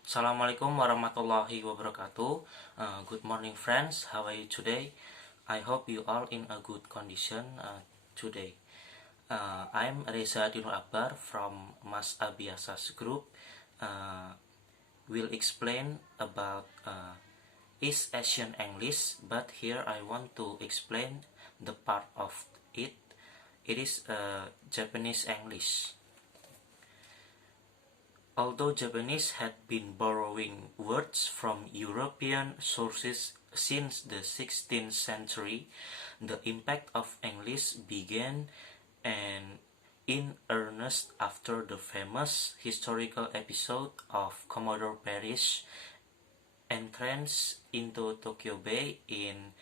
Assalamualaikum warahmatullahi wabarakatuh. Good morning, friends. How are you today? I hope you all in a good condition today. I'm Reza Dinur Akbar from Mas Abiasas Group. Will explain about East Asian English, but here I want to explain the part of it. It is Japanese English. Although Japanese had been borrowing words from European sources since the 16th century, the impact of English began and in earnest after the famous historical episode of Commodore Perry's entrance into Tokyo Bay in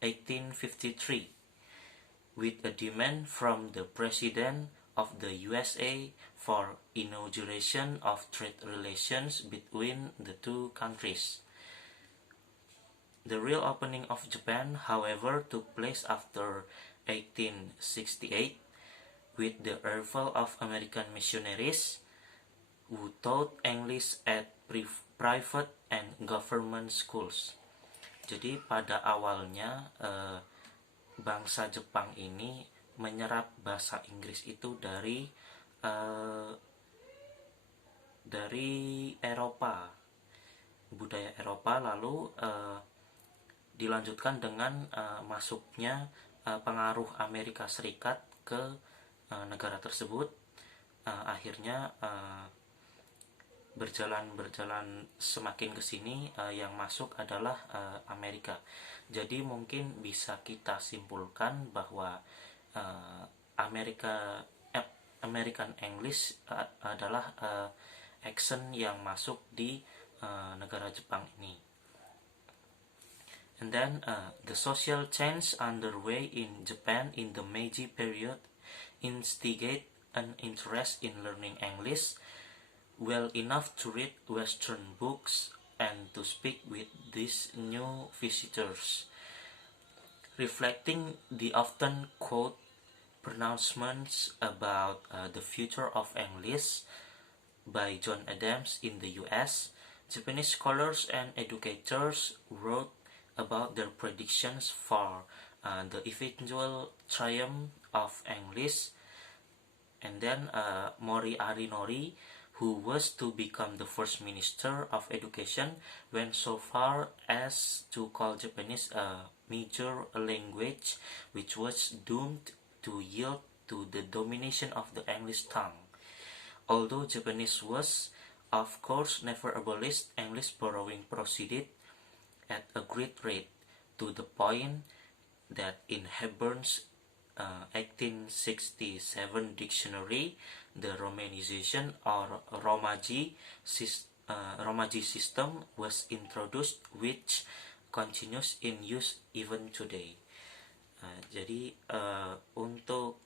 1853, with a demand from the President of the USA for inauguration of trade relations between the two countries. The real opening of Japan, however, took place after 1868 with the arrival of American missionaries who taught English at private and government schools. Jadi pada awalnya bangsa Jepang ini menyerap bahasa Inggris itu dari Eropa, budaya Eropa, lalu dilanjutkan dengan masuknya pengaruh Amerika Serikat ke negara tersebut. Akhirnya berjalan semakin ke sini yang masuk adalah Amerika. Jadi mungkin bisa kita simpulkan bahwa American English adalah accent yang masuk di negara Jepang ini. And then the social change underway in Japan in the Meiji period instigate an interest in learning English well enough to read Western books and to speak with these new visitors, reflecting the often quoted pronouncements about the future of English by John Adams in the US. Japanese scholars and educators wrote about their predictions for the eventual triumph of English. And then Mori Arinori, who was to become the first minister of education, went so far as to call Japanese a major language which was doomed to yield to the domination of the English tongue. Although Japanese was, of course, never abolished, English borrowing proceeded at a great rate, to the point that in Hepburn's 1867 dictionary, the romanization or Romaji system was introduced, which continues in use even today. Jadi untuk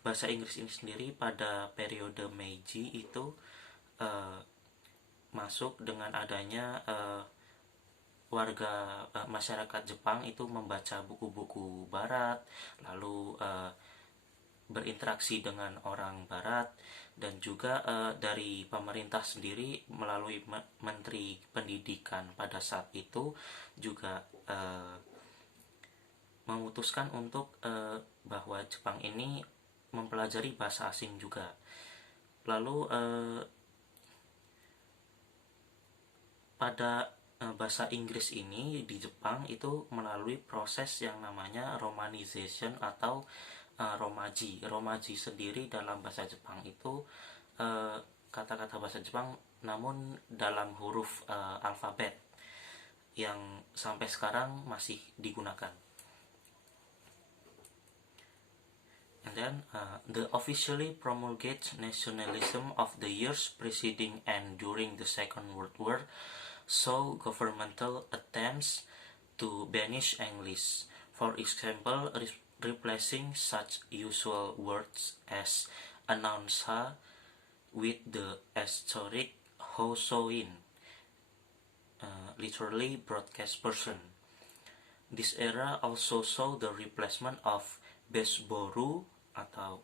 bahasa Inggris ini sendiri pada periode Meiji itu masuk dengan adanya warga masyarakat Jepang itu membaca buku-buku Barat, lalu berinteraksi dengan orang Barat, dan juga dari pemerintah sendiri melalui Menteri Pendidikan pada saat itu juga memutuskan untuk bahwa Jepang ini mempelajari bahasa asing juga. Lalu pada bahasa Inggris ini di Jepang itu melalui proses yang namanya romanization atau romaji. Romaji sendiri dalam bahasa Jepang itu kata-kata bahasa Jepang namun dalam huruf alfabet yang sampai sekarang masih digunakan. And then the officially promulgated nationalism of the years preceding and during the Second World War saw governmental attempts to banish English. For example, replacing such usual words as announcer with the historic hosoin, literally broadcast person. This era also saw the replacement of baseboru atau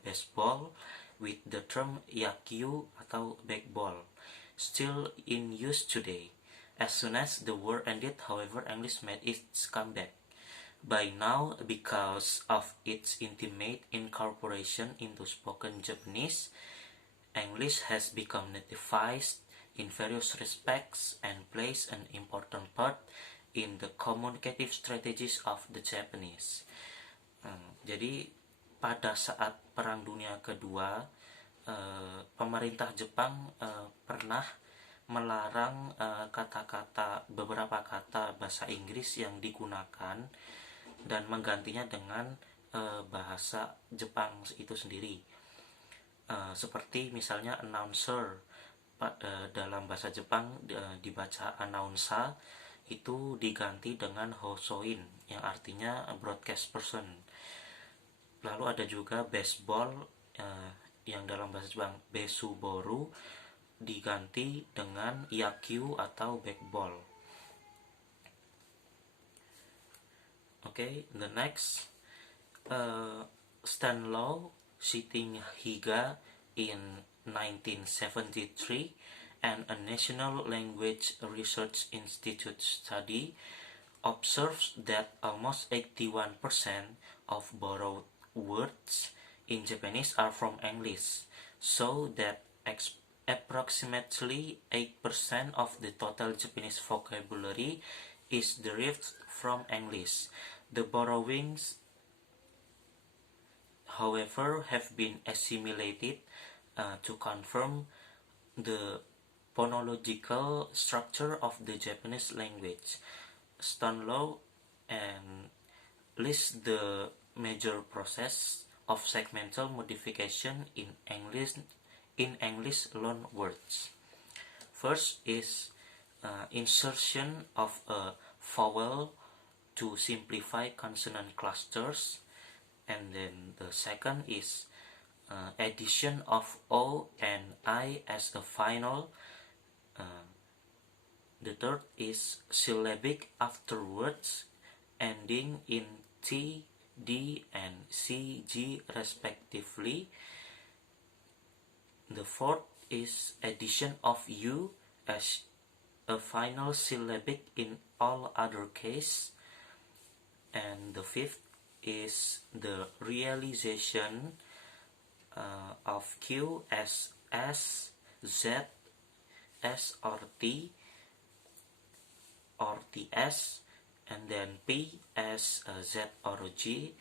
baseball with the term yakyu atau backball, still in use today. As soon as the war ended, however, English made its comeback. By now, because of its intimate incorporation into spoken Japanese, English has become nativeized in various respects and plays an important part in the communicative strategies of the Japanese. Jadi pada saat Perang Dunia Kedua, pemerintah Jepang pernah melarang beberapa kata bahasa Inggris yang digunakan dan menggantinya dengan bahasa Jepang itu sendiri. Seperti misalnya announcer, dalam bahasa Jepang dibaca announcer, itu diganti dengan hosoin yang artinya broadcast person. Lalu ada juga baseball yang dalam bahasa Jepang besuboru diganti dengan yakyu atau backball. Okay, the next, Stan Law citing Higa in 1973 and a National Language Research Institute study observes that almost 81% of borrowed words in Japanese are from English, so that approximately 8% of the total Japanese vocabulary is derived from English. The borrowings, however, have been assimilated to confirm the phonological structure of the Japanese language. Stonelaw and lists the major process of segmental modification in English loan words. First is insertion of a vowel to simplify consonant clusters, and then the second is addition of O and I as a final. The third is syllabic afterwards ending in T, D, and CG respectively. The fourth is addition of U as a final syllabic in all other cases. And the fifth is the realization of Q as S, Z, S or T or TS, and then P as Z or G,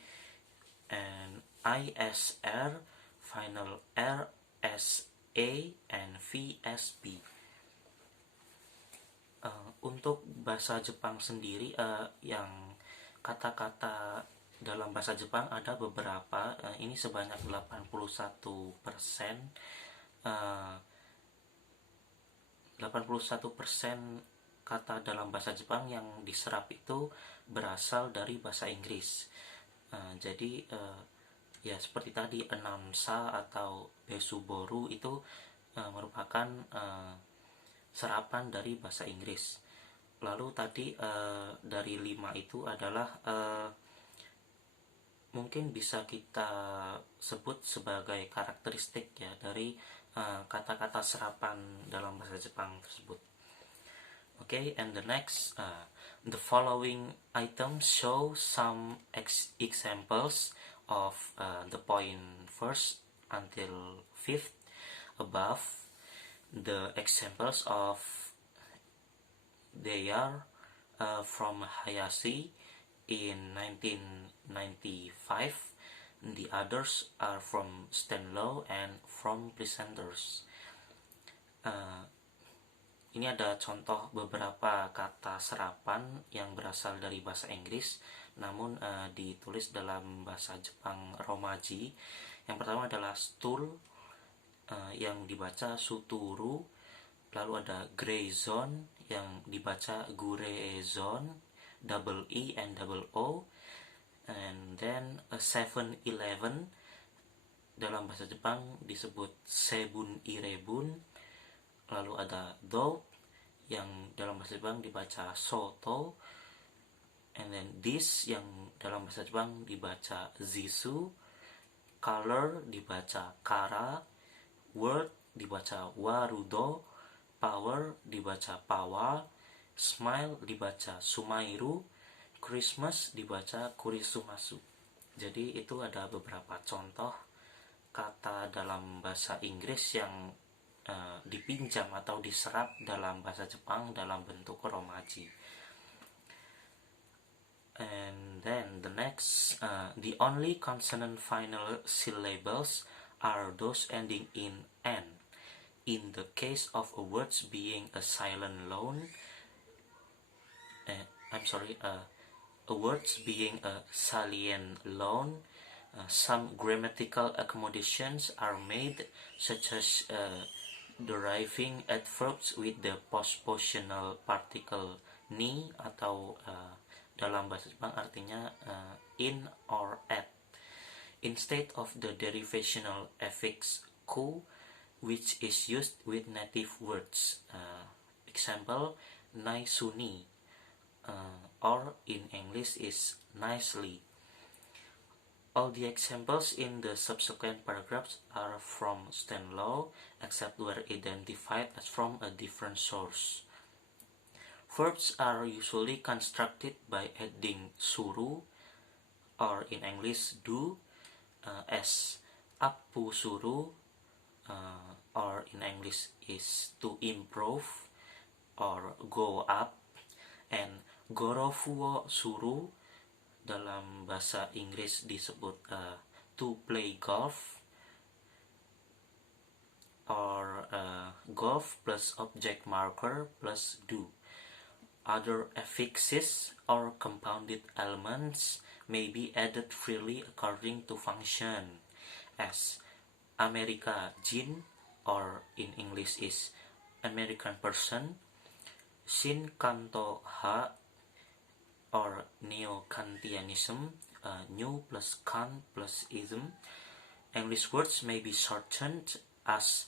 and I as R, final R as A, and V as B. Untuk bahasa Jepang sendiri, yang kata-kata dalam bahasa Jepang ada beberapa, ini sebanyak 81%. 81% kata dalam bahasa Jepang yang diserap itu berasal dari bahasa Inggris. Jadi ya seperti tadi, announcer atau besuboru itu merupakan serapan dari bahasa Inggris. Lalu tadi dari 5 itu adalah mungkin bisa kita sebut sebagai karakteristik ya dari kata-kata serapan dalam bahasa Jepang tersebut. Okay, and the next, the following items show some examples of the point first until fifth above. The examples of they are from Hayashi in 1995. The others are from Stanlow and from presenters. Ini ada contoh beberapa kata serapan yang berasal dari bahasa Inggris namun ditulis dalam bahasa Jepang Romaji. Yang pertama adalah stool, yang dibaca suturu. Lalu ada gray zone yang dibaca gure zone, double E and double O. And then a 7-Eleven dalam bahasa Jepang disebut sebun irebun. Lalu ada dough yang dalam bahasa Jepang dibaca soto, and then this yang dalam bahasa Jepang dibaca zisu, color dibaca kara, word dibaca warudo, power dibaca pawa, smile dibaca sumairu, Christmas dibaca kurisumasu. Jadi itu ada beberapa contoh kata dalam bahasa Inggris yang dipinjam atau diserap dalam bahasa Jepang dalam bentuk romaji. And then the next, the only consonant final syllables are those ending in n. In the case of a words being a silent loan, a words being a salient loan, some grammatical accommodations are made, such as deriving adverbs with the postpositional particle ni atau dalam bahasa Jepang artinya in or at, instead of the derivational affix ku, which is used with native words. Example, naisuni, or in English is nicely. All the examples in the subsequent paragraphs are from Stanlow, except where identified as from a different source. Verbs are usually constructed by adding suru, or in English do, as appu suru, or in English is to improve or go up, and gorofuo suru dalam bahasa Inggris disebut to play golf, or golf plus object marker plus do. Other affixes or compounded elements may be added freely according to function, as America Jin, or in English is American person, Shin Kanto Ha, or Neo-Kantianism, new plus Kant plus ism. English words may be shortened as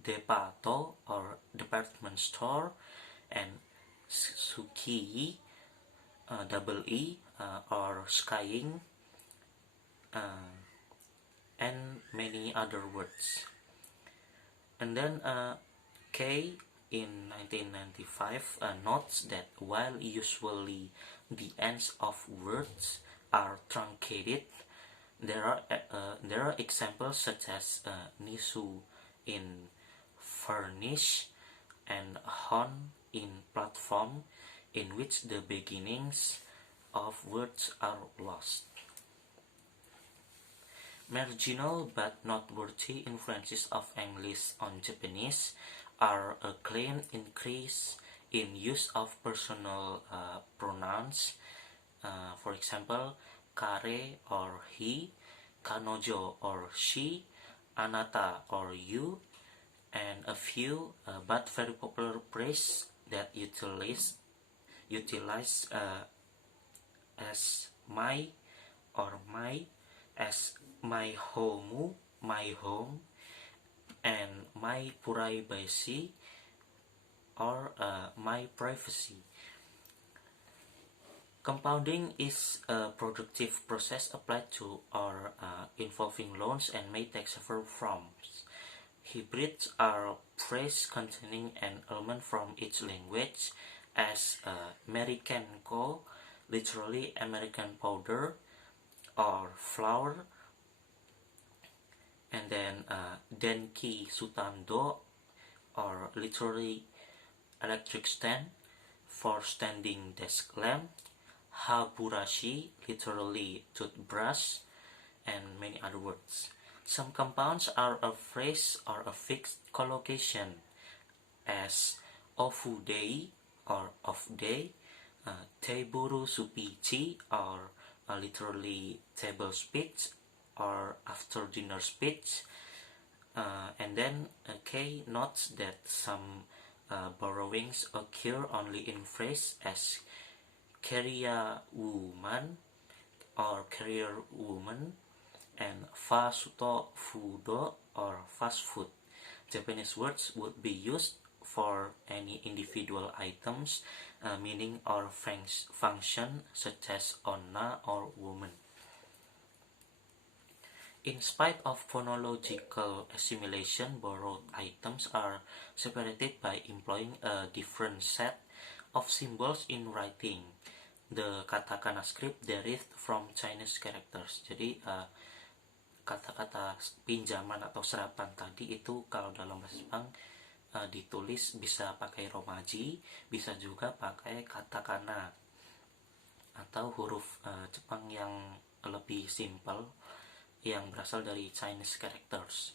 depato, or department store, and suki, double E, or skying, and many other words. And then K in 1995 notes that while usually the ends of words are truncated, there are examples such as nisu in furnish and hon in platform, in which the beginnings of words are lost. Marginal but noteworthy influences of English on Japanese are a claimed increase in use of personal pronouns, for example, kare or he, kanojo or she, anata or you, and a few but very popular phrases that utilize as my or my, as my home, my home, and my privacy, or my privacy. Compounding is a productive process applied to or involving loans and may take several forms. Hybrids are phrases containing an element from each language, as Americanko, literally American powder or flour, and then Denki Sutando, or literally electric stand for standing desk lamp, Haburashi, literally toothbrush, and many other words. Some compounds are a phrase or a fixed collocation, as ofudei or off day, teiburu supichi, or literally table speech or after dinner speech. And then K notes that some borrowings occur only in phrase, as carrier woman or carrier woman, and fasuto fudo or fast food. Japanese words would be used for any individual items, meaning or function, such as onna or woman. In spite of phonological assimilation, borrowed items are separated by employing a different set of symbols in writing. The katakana script derived from Chinese characters. Jadi kata-kata pinjaman atau serapan tadi itu kalau dalam bahasa Jepang ditulis bisa pakai romaji, bisa juga pakai katakana atau huruf Jepang yang lebih simple yang berasal dari Chinese characters.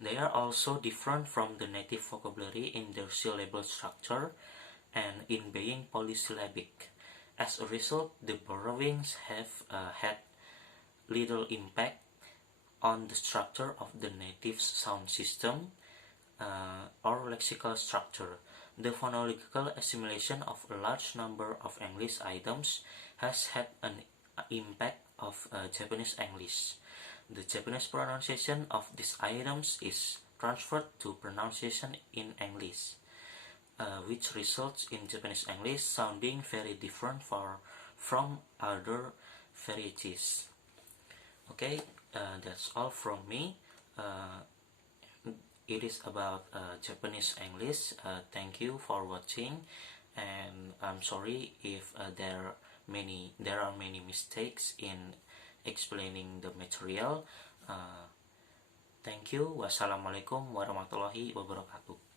They are also different from the native vocabulary in their syllable structure and in being polysyllabic. As a result, the borrowings have had little impact on the structure of the native sound system or lexical structure. The phonological assimilation of a large number of English items has had an impact of Japanese English. The Japanese pronunciation of these items is transferred to pronunciation in English, which results in Japanese English sounding very different from other varieties. Okay, that's all from me. It is about Japanese English. Thank you for watching, and I'm sorry if there are many mistakes in explaining the material. Thank you. Wassalamualaikum warahmatullahi wabarakatuh.